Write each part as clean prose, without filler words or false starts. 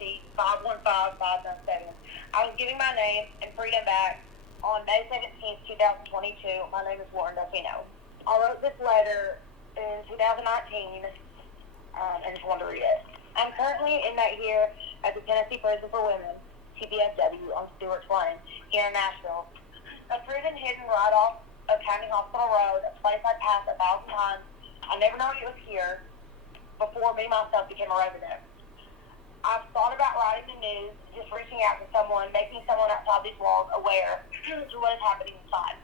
policy 515597. I was giving my name and freedom back on May 17th, 2022. My name is Lauren Delfino. I wrote this letter in 2019 and just wanted to read it. I'm currently in that here at the Tennessee Prison for Women, TPFW, on Stewart's Lane, here in Nashville. A prison hidden right off of County Hospital Road, a place I passed 1,000 times. I never knew it was here before me myself became a resident. I've thought about writing the news, just reaching out to someone, making someone outside these walls aware to what is happening inside.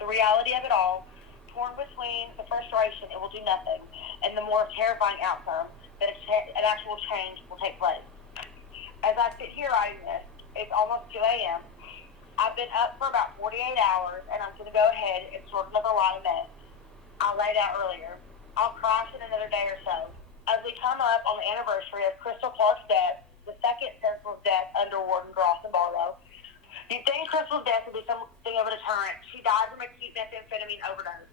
The reality of it all, torn between the frustration it will do nothing and the more terrifying outcome that an actual change will take place. As I sit here writing this, it's almost 2 a.m. I've been up for about 48 hours, and I'm going to go ahead and sort another line of mess I laid out earlier. I'll crash in another day or so. As we come up on the anniversary of Crystal Clark's death, the second senseless death under Warden Gross and Barlow, you'd think Crystal's death would be something of a deterrent. She died from acute methamphetamine overdose.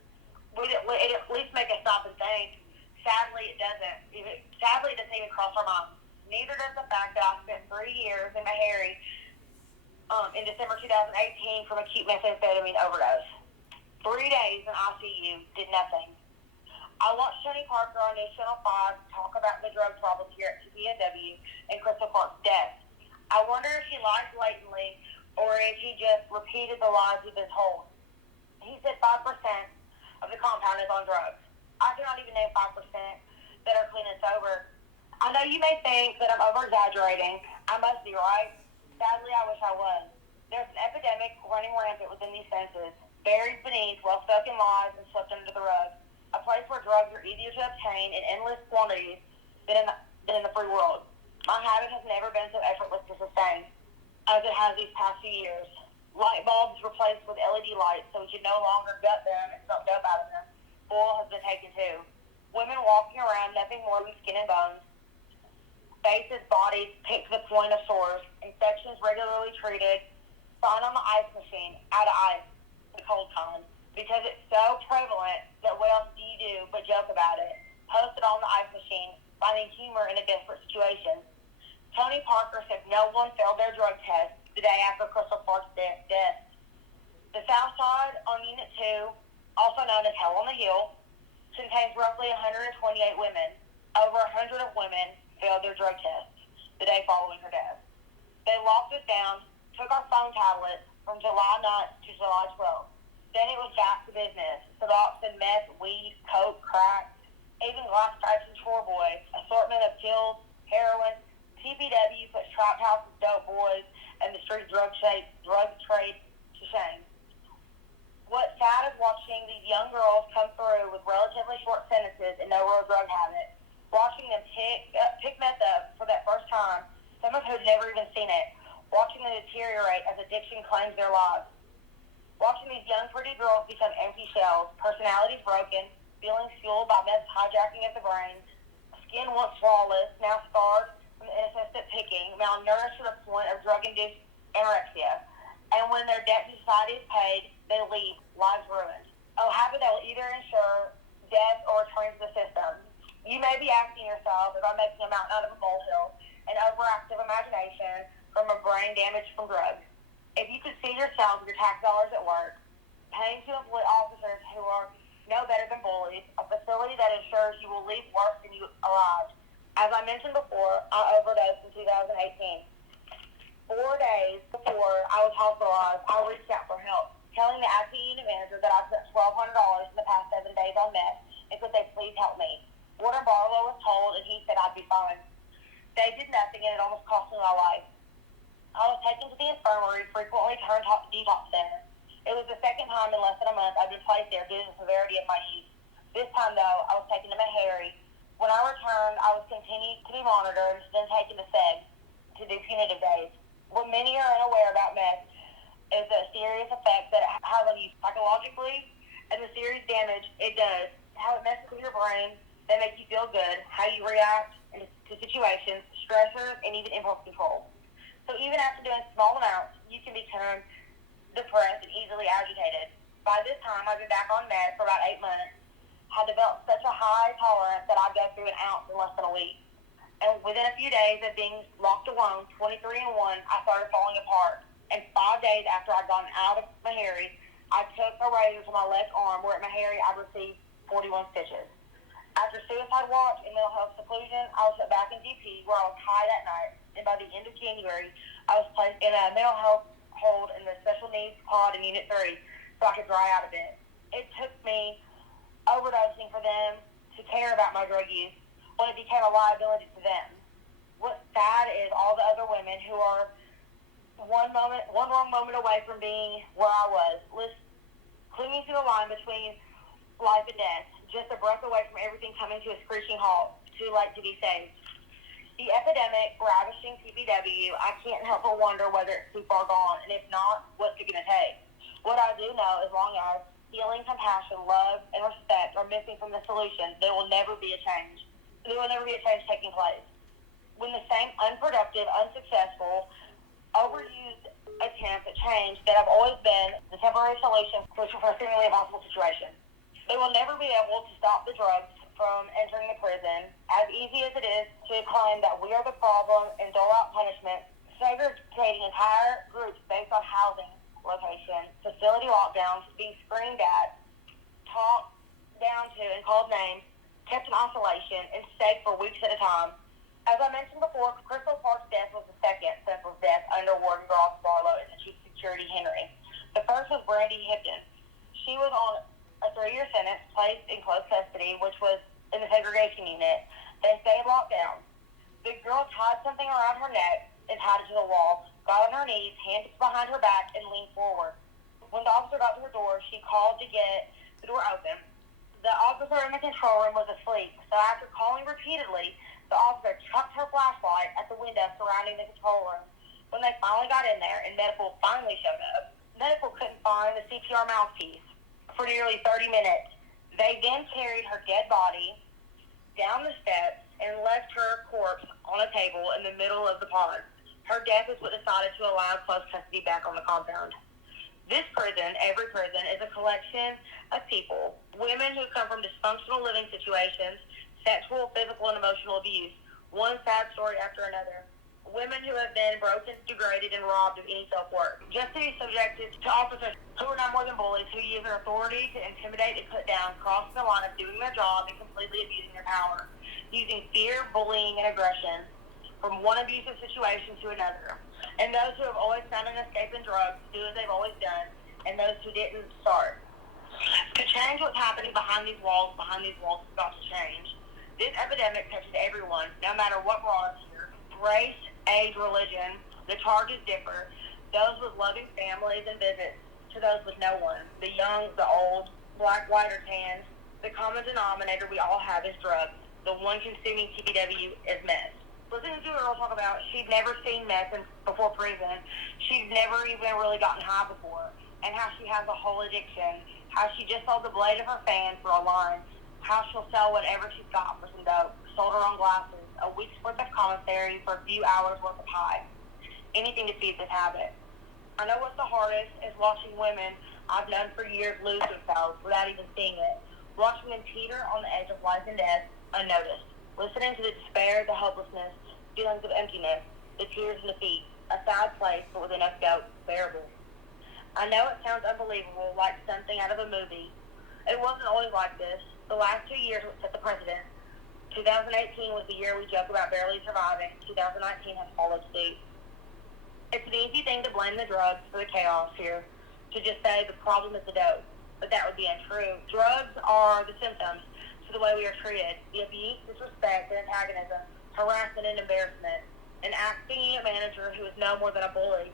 Would it at least make us stop and think? Sadly, it doesn't. Sadly, it doesn't even cross our minds. Neither does the fact that I spent 3 years in Meharry in December 2018 from acute methamphetamine overdose. 3 days in ICU did nothing. I watched Tony Parker on News Channel 5 talk about the drug problem here at TPFW and Crystal Clark's death. I wonder if he lied blatantly or if he just repeated the lies he'd been told. He said 5% of the compound is on drugs. I cannot even name 5% that are clean and sober. I know you may think that I'm over-exaggerating. I must be, right? Sadly, I wish I was. There's an epidemic running rampant within these senses, buried beneath well-spoken lies and swept under the rug. A place where drugs are easier to obtain in endless quantities than in the free world. My habit has never been so effortless to sustain as it has these past few years. Light bulbs replaced with LED lights so we can no longer gut them and smoke dope out of them. Oil has been taken too. Women walking around, nothing more than skin and bones. Faces, bodies picked to the point of sores. Infections regularly treated. Sign on the ice machine, out of ice, the cold kind. Because it's so prevalent that what else do you do but joke about it? Post it on the ice machine, finding humor in a desperate situation. Tony Parker said no one failed their drug test the day after Crystal Clark's death. The South Side on Unit 2, also known as Hell on the Hill, contains roughly 128 women. Over 100 of women failed their drug tests the day following her death. They locked us down, took our phone tablets from July 9th to July 12th. Then it was back to business. Suboxone, meth, weed, coke, crack, even glass stripes and chore boys, assortment of pills, heroin. TPW puts trap houses, dope boys, and the street drug trade to shame. What's sad is watching these young girls come through with relatively short sentences and no real drug habit. Watching them pick meth up for that first time, some of who've never even seen it. Watching them deteriorate as addiction claims their lives. Watching these young, pretty girls become empty shells, personalities broken, feelings fueled by meth hijacking at the brain, skin once flawless, now scarred from the incessant picking, malnourished to the point of drug-induced anorexia. And when their debt to society is paid, they leave, lives ruined. Oh, habit that will either ensure death or return to the system. You may be asking yourself if I'm making a mountain out of a molehill, an overactive imagination from a brain damaged from drugs. If you could see yourself with your tax dollars at work, paying to employ officers who are no better than bullies, a facility that ensures you will leave worse than you arrived. As I mentioned before, I overdosed in 2018. 4 days before I was hospitalized, I reached out for help, telling the acting unit manager that I spent $1,200 in the past 7 days on meth and could they please help me. Warden Barlow was told and he said I'd be fine. They did nothing and it almost cost me my life. I was taken to the infirmary, frequently turned to detox center. It was the second time in less than a month I've been placed there due to the severity of my use. This time, though, I was taken to Meharry. When I returned, I was continued to be monitored, then taken to SEG to do punitive days. What many are unaware about meth is the serious effect that it has on you psychologically and the serious damage it does, how it messes with your brain, that makes you feel good, how you react to situations, stressors, and even impulse control. So even after doing small amounts, you can become depressed and easily agitated. By this time, I've been back on meds for about 8 months, had developed such a high tolerance that I'd go through an ounce in less than a week. And within a few days of being locked alone, 23 and 1, I started falling apart. And 5 days after I'd gotten out of Meharry, I took a razor to my left arm where at Meharry I received 41 stitches. After suicide watch and mental health seclusion, I was put back in DP where I was high that night. And by the end of January, I was placed in a mental health hold in the special needs pod in Unit 3 so I could dry out a bit. It took me overdosing for them to care about my drug use when it became a liability to them. What's sad is all the other women who are one wrong moment away from being where I was, clinging to the line between life and death, just a breath away from everything coming to a screeching halt, too late to be saved. The epidemic ravishing TPFW, I can't help but wonder whether it's too far gone, and if not, what's it going to take? What I do know, as long as healing, compassion, love, and respect are missing from the solution, there will never be a change. There will never be a change taking place. When the same unproductive, unsuccessful, overused attempts at change that have always been the temporary solution for a seemingly impossible situation. They will never be able to stop the drugs from entering the prison. As easy as it is to claim that we are the problem and dole out punishment, segregating entire groups based on housing location, facility lockdowns, being screamed at, talked down to and called names, kept in isolation, and stayed for weeks at a time. As I mentioned before, Crystal Park's death was the second senseless death under Warden Ross Barlow and the Chief Security Henry. The first was Brandy Hipton. She was on a 3-year sentence, placed in close custody, which was in the segregation unit. They stayed locked down. The girl tied something around her neck and tied it to the wall, got on her knees, hands behind her back, and leaned forward. When the officer got to her door, she called to get the door open. The officer in the control room was asleep, so after calling repeatedly, the officer chucked her flashlight at the window surrounding the control room. When they finally got in there and medical finally showed up, medical couldn't find the CPR mouthpiece for nearly 30 minutes. They then carried her dead body down the steps and left her corpse on a table in the middle of the pond. Her death is what decided to allow close custody back on the compound. This prison, every prison, is a collection of people, women who come from dysfunctional living situations, sexual, physical, and emotional abuse, one sad story after another. Women who have been broken, degraded, and robbed of any self-worth. Just to be subjected to officers who are not more than bullies, who use their authority to intimidate and put down, crossing the line of doing their job and completely abusing their power, using fear, bullying, and aggression from one abusive situation to another. And those who have always found an escape in drugs do as they've always done, and those who didn't start. To change what's happening behind these walls has got to change. This epidemic touches everyone, no matter what brought us here. Race, age, religion, the charges differ. Those with loving families and visits to those with no one. The young, the old, black, white, or tan. The common denominator we all have is drugs. The one consuming TPW is meth. Listening to a girl talk about she'd never seen meth before prison, she'd never even really gotten high before, and how she has a whole addiction, how she just sold the blade of her fan for a line, how she'll sell whatever she's got for some dope, sold her own glasses, a week's worth of commissary for a few hours worth of pie. Anything to feed this habit. I know what's the hardest is watching women I've known for years lose themselves without even seeing it, watching them teeter on the edge of life and death unnoticed. Listening to the despair, the hopelessness, feelings of emptiness, the tears and the feet, a sad place, but with enough doubt, bearable. I know it sounds unbelievable, like something out of a movie. It wasn't always like this. The last 2 years would set the precedent. 2018 was the year we joke about barely surviving. 2019 has followed suit. It's an easy thing to blame the drugs for the chaos here, to just say the problem is the dope, but that would be untrue. Drugs are the symptoms to the way we are treated, the abuse, disrespect, and antagonism, harassment, and embarrassment. An acting manager who is no more than a bully,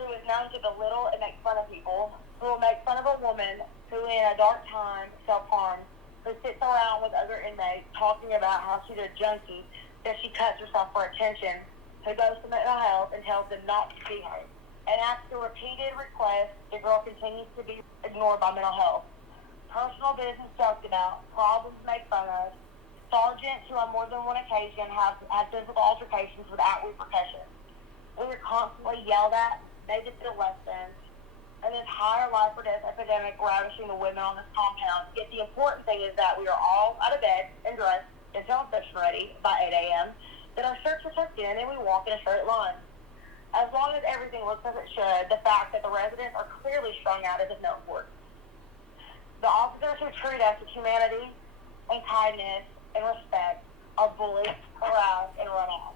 who is known to belittle and make fun of people, who will make fun of a woman who in a dark time self-harmed, who sits around with other inmates talking about how she's a junkie, that she cuts herself for attention, who goes to mental health and tells them not to see her. And after repeated requests, the girl continues to be ignored by mental health. Personal business joked about, problems made fun of. Sergeants who on more than one occasion have had physical altercations without repercussions. We were constantly yelled at, made to feel less than. An entire life or death epidemic ravishing the women on this compound. Yet the important thing is that we are all out of bed and dressed, until inspection ready by 8 a.m. Then our shirts are tucked in and we walk in a straight line. As long as everything looks as it should, the fact that the residents are clearly strung out is of no importance. The officers who treat us with humanity and kindness and respect are bullied, harassed, and run off.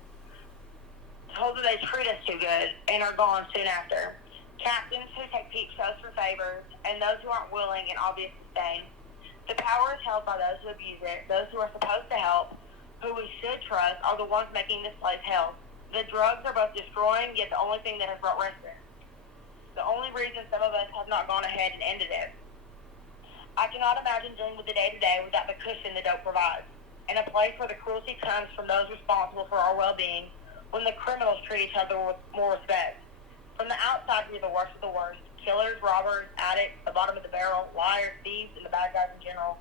Told that they treat us too good and are gone soon after. Captains who take peep shows for favors, and those who aren't willing and obvious disdain. The power is held by those who abuse it. Those who are supposed to help, who we should trust, are the ones making this place hell. The drugs are both destroying, yet the only thing that has brought respite. The only reason some of us have not gone ahead and ended it. I cannot imagine dealing with the day-to-day without the cushion the dope provides, and a place where the cruelty comes from those responsible for our well-being, when the criminals treat each other with more respect. From the outside, we're the worst of the worst. Killers, robbers, addicts, the bottom of the barrel, liars, thieves, and the bad guys in general.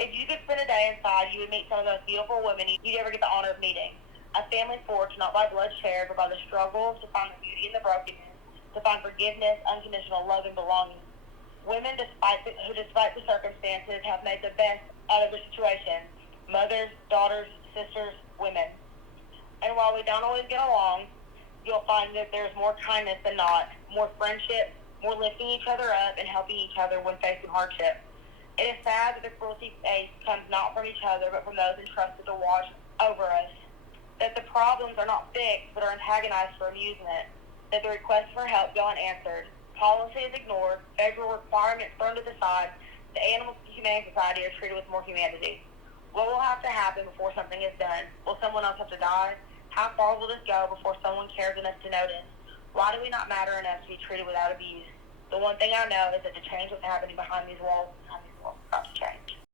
If you could spend a day inside, you would meet some of those beautiful women you'd ever get the honor of meeting. A family forged not by blood shared, but by the struggle to find the beauty in the brokenness, to find forgiveness, unconditional love, and belonging. Women, despite the circumstances, have made the best out of the situation. Mothers, daughters, sisters, women. And while we don't always get along, you'll find that there's more kindness than not, more friendship, more lifting each other up and helping each other when facing hardship. It is sad that the cruelty faced comes not from each other, but from those entrusted to watch over us. That the problems are not fixed, but are antagonized for amusement. That the requests for help go unanswered. Policy is ignored, federal requirements thrown to the side. The animals of the Humane Society are treated with more humanity. What will have to happen before something is done? Will someone else have to die? How far will this go before someone cares enough to notice? Why do we not matter enough to be treated without abuse? The one thing I know is that the change is happening behind these walls.